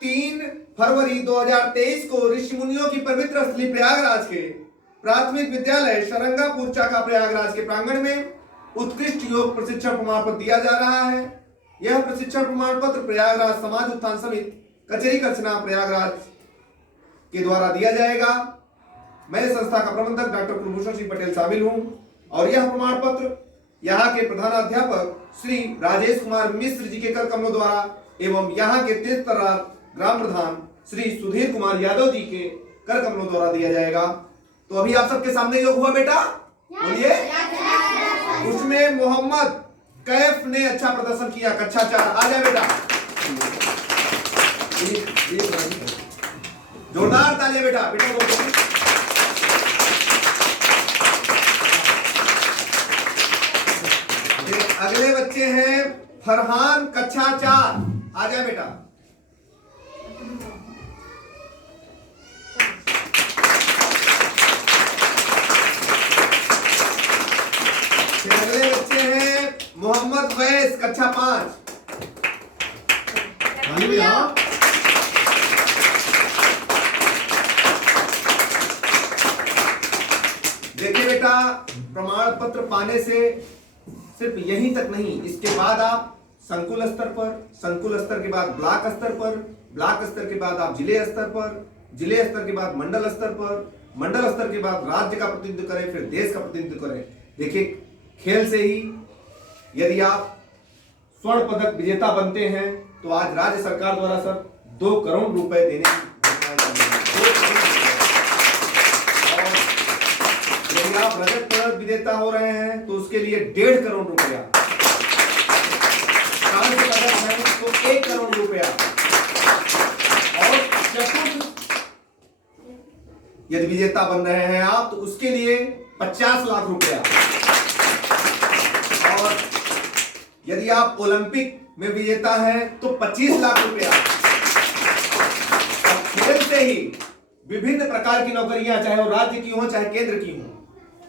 3 फरवरी 2023 को ऋषि मुनियों की पवित्र स्थली प्रयागराज के प्राथमिक विद्यालय शरंगापुर चाका प्रयागराज के प्रांगण में उत्कृष्ट योग प्रशिक्षण प्रमाण पत्र दिया जा रहा है। यह प्रशिक्षण प्रमाण पत्र प्रयागराज समाज उत्थान समिति कचेरी कचना प्रयागराज के द्वारा दिया जाएगा। मैं संस्था का प्रबंधक डॉक्टर कुलभूषण सिंह पटेल शामिल हूं और यह प्रमाण पत्र यहाँ के प्रधानाध्यापक श्री राजेश कुमार मिश्र जी के कर कमलों द्वारा एवं यहाँ के तेजतर्रा ग्राम प्रधान श्री सुधीर कुमार यादव जी के कर कमलों द्वारा दिया जाएगा। तो अभी आप सबके सामने योग हुआ बेटा, बोलिए। उसमें मोहम्मद कैफ ने अच्छा प्रदर्शन किया, कक्षा 4। आ जाए बेटा, जोरदार तालियां बेटा। अगले बच्चे हैं फरहान, कक्षा 4। आ जाए बेटा। फिर अगले बच्चे हैं मोहम्मद फैज, कक्षा 5। देखिए बेटा, प्रमाण पत्र पाने से सिर्फ यहीं तक नहीं, इसके बाद आप संकुल स्तर पर, संकुल स्तर के बाद ब्लॉक स्तर पर, ब्लॉक स्तर के बाद आप जिले स्तर पर, जिले स्तर के बाद मंडल स्तर पर, मंडल स्तर के बाद राज्य का प्रतिनिधित्व करें, फिर देश का प्रतिनिधित्व करें। देखिए, खेल से ही यदि आप स्वर्ण पदक विजेता बनते हैं तो आज राज्य सरकार द्वारा सर 2 करोड़ रुपए देने की आप रजत पदक विजेता हो रहे हैं तो उसके लिए 1.5 करोड़ रुपया, कांस्य पदक है तो 1 करोड़ रुपया, और चतुर्थ यदि विजेता बन रहे हैं आप तो उसके लिए 50 लाख रुपया, और यदि आप ओलंपिक में विजेता हैं तो 25 लाख रुपया। खेल से ही विभिन्न प्रकार की नौकरियां, चाहे वो राज्य की हो चाहे केंद्र की हो,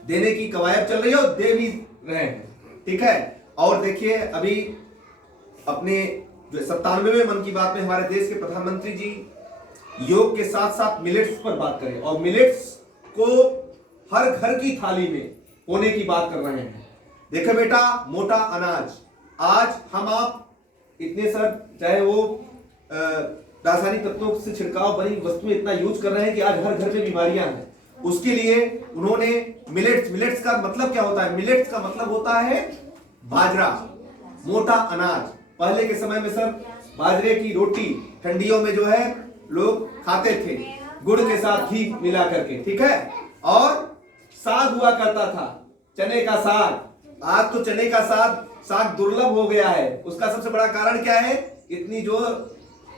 देने की कवायद चल रही है और दे भी रहे हैं। ठीक है। और देखिए, अभी अपने जो 97वें मन की बात में हमारे देश के प्रधानमंत्री जी योग के साथ साथ मिलेट्स पर बात करें और मिलेट्स को हर घर की थाली में होने की बात कर रहे हैं। देखो बेटा, मोटा अनाज आज हम आप इतने सर, चाहे वो रासायनिक तत्वों से छिड़काव बनी वस्तुएं इतना यूज कर रहे हैं कि आज हर घर में बीमारियां हैं। उसके लिए उन्होंने मिलेट्स का मतलब क्या होता है? मिलेट्स का मतलब होता है बाजरा, मोटा अनाज। पहले के समय में सर बाजरे की रोटी ठंडियों में जो है लोग खाते थे, गुड़ के साथ घी मिला करके। ठीक है। और साग हुआ करता था, चने का साग। आज तो चने का साग दुर्लभ हो गया है। उसका सबसे बड़ा कारण क्या है? इतनी जो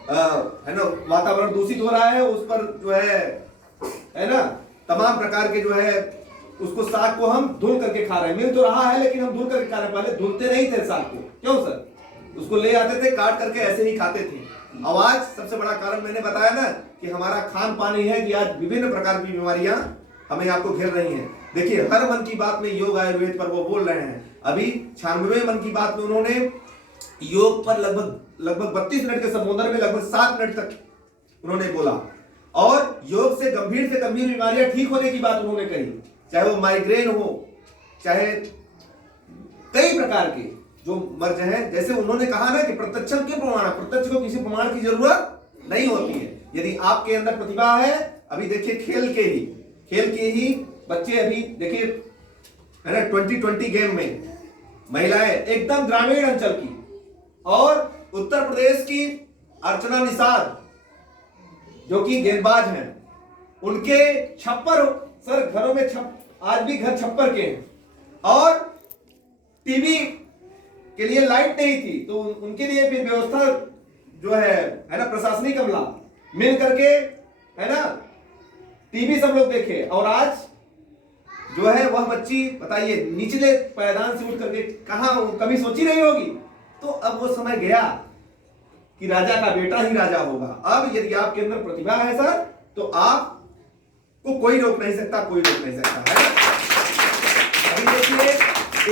है ना वातावरण दूषित हो रहा है, उस पर जो है ना तमाम प्रकार के जो है उसको साग को हम धुल करके खा रहे हैं। मिल तो रहा है लेकिन हम धुल करके खा रहे हैं। पहले धुलते नहीं थे साग को। क्यों सर? उसको ले आते थे, काट करके ऐसे ही खाते थे। अब आज सबसे बड़ा कारण मैंने बताया ना कि हमारा खान पान ही है कि आज विभिन्न प्रकार की बीमारियां हमें आपको घेर रही हैं। देखिए, हर मन की बात में योग आयुर्वेद पर वो बोल रहे हैं। अभी 96वें मन की बात में उन्होंने योग पर लगभग 32 मिनट के संबोधन में लगभग 7 मिनट तक उन्होंने बोला, और योग से गंभीर बीमारियां ठीक होने की बात उन्होंने कही, चाहे वो माइग्रेन हो, चाहे कई प्रकार के जो मर्ज हैं। जैसे उन्होंने कहा ना कि प्रत्यक्ष के प्रमाण, प्रत्यक्ष को किसी प्रमाण की जरूरत नहीं होती है। यदि आपके अंदर प्रतिभा है, अभी देखिए खेल के ही बच्चे अभी देखिए है ना 2020 गेम में महिलाएं एकदम ग्रामीण अंचल की, और उत्तर प्रदेश की अर्चना निषाद जो कि गेंदबाज हैं, उनके छप्पर सर घरों में आज भी घर छप्पर के हैं, और टीवी के लिए लाइट नहीं थी तो उनके लिए भी व्यवस्था जो है ना प्रशासनिक अमला मिल करके है ना टीवी सब लोग देखे। और आज जो है वह बच्ची बताइए निचले पायदान से उठ करके कहां कभी सोची नहीं होगी। तो अब वो समय गया कि राजा का बेटा ही राजा होगा। अब यदि आपके अंदर प्रतिभा है सर तो आपको कोई रोक नहीं सकता, कोई रोक नहीं सकता है। अभी देखिए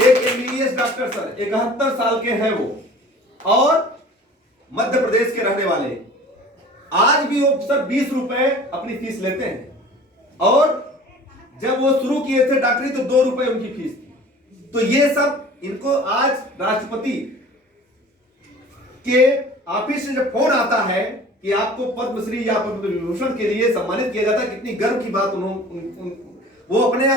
एक एमबीबीएस डॉक्टर सर 71 साल के हैं वो, और मध्य प्रदेश के रहने वाले, आज भी वो सर 20 रुपए अपनी फीस लेते हैं, और जब वो शुरू किए थे डॉक्टरी तो 2 रुपए उनकी फीस थी। तो ये सब इनको आज राष्ट्रपति के ऑफिस से जब फोन आता है कि आपको पद्मश्री या पद्म विभूषण के लिए सम्मानित किया जाता है, कितनी गर्व की बात वो अपने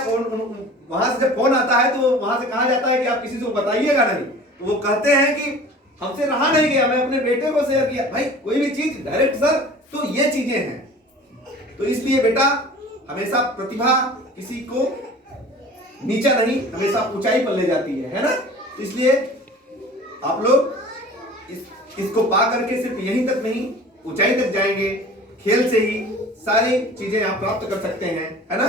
वहां से जब फोन आता है तो वहां से कहा जाता है कि आप किसी से बताइएगा नहीं, तो वो कहते हैं कि हमसे रहा नहीं गया, मैं अपने बेटे को शेयर किया। भाई कोई भी चीज डायरेक्ट सर, तो ये चीजें हैं। तो इसलिए बेटा हमेशा प्रतिभा किसी को नीचा नहीं, हमेशा ऊंचाई पर ले जाती है ना। तो इसलिए आप लोग इसको पा करके सिर्फ यहीं तक नहीं, ऊंचाई तक जाएंगे। खेल से ही सारी चीजें आप प्राप्त कर सकते हैं, है ना।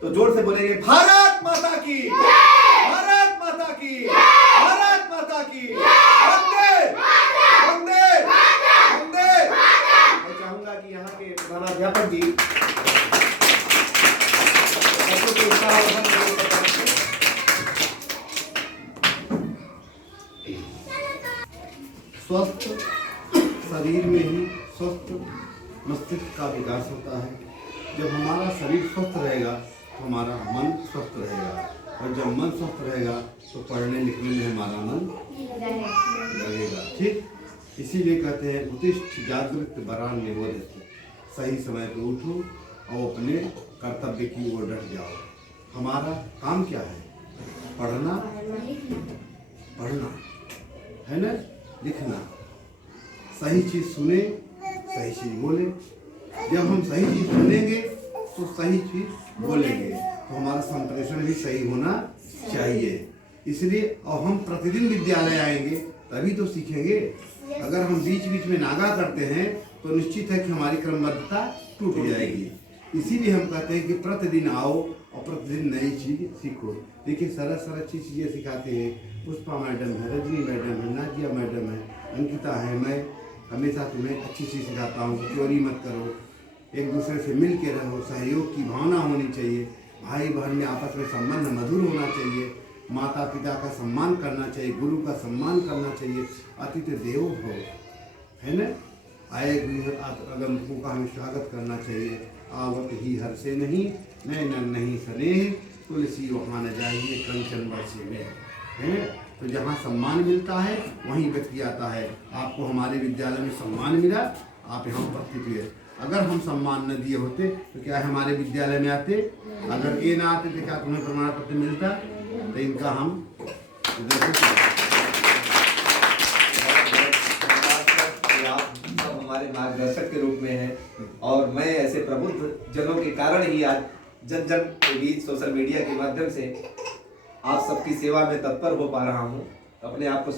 तो जोर से बोलेंगे भारत माता की, भारत माता की, भारत माता की, वंदे वंदे वंदे। मैं चाहूंगा कि यहाँ के प्रधानाध्यापक जी स्वस्थ शरीर में ही स्वस्थ मस्तिष्क का विकास होता है। जब हमारा शरीर स्वस्थ रहेगा तो हमारा मन स्वस्थ रहेगा, और जब मन स्वस्थ रहेगा तो पढ़ने लिखने में हमारा मन लगेगा। ठीक, इसीलिए कहते हैं उत्तिष्ठ जागृत वरान निबोधित, सही समय पर उठो और अपने कर्तव्य की ओर डट जाओ। हमारा काम क्या है? पढ़ना, पढ़ना है ना, लिखना, सही चीज सुने, सही चीज बोले। जब हम सही चीज सुनेंगे तो सही चीज बोलेंगे, तो हमारा संप्रेषण भी सही होना चाहिए। इसलिए और हम प्रतिदिन विद्यालय आएंगे तभी तो सीखेंगे। अगर हम बीच बीच में नागा करते हैं तो निश्चित है कि हमारी क्रमबद्धता टूट जाएगी। इसीलिए हम कहते हैं कि प्रतिदिन आओ और प्रतिदिन नई चीज सीखो। देखिए सरल सरल अच्छी चीज़ें सिखाते हैं। पुष्पा मैडम है, रजनी मैडम है, नाजिया मैडम है, अंकिता है। मैं हमेशा तुम्हें अच्छी चीज़ सिखाता हूँ कि चोरी मत करो, एक दूसरे से मिल के रहो, सहयोग की भावना होनी चाहिए, भाई बहन में आपस में संबंध मधुर होना चाहिए, माता पिता का सम्मान करना चाहिए, गुरु का सम्मान करना चाहिए, अतिथि देवो भव, है ना। आए आगंतुकों का हमें स्वागत करना चाहिए। आवत ही हर से नहीं, नैनन नहीं स्नेह, तुलसी वहाँ न जाइए कंचन वर्षे में, है। तो जहाँ सम्मान मिलता है वहीं व्यक्ति आता है। आपको हमारे विद्यालय में सम्मान मिला, आप यहाँ उपस्थित हुए। अगर हम सम्मान न दिए होते तो क्या हमारे विद्यालय में आते? अगर ये ना आते तो क्या तुम्हें प्रमाण पत्र मिलता? तो इनका हम हमारे मार्गदर्शक के रूप में है, और मैं ऐसे प्रबुद्ध जनों के कारण ही आज जन जन के बीच सोशल मीडिया के माध्यम से आप सबकी सेवा में तत्पर हो पा रहा हूँ। अपने आप को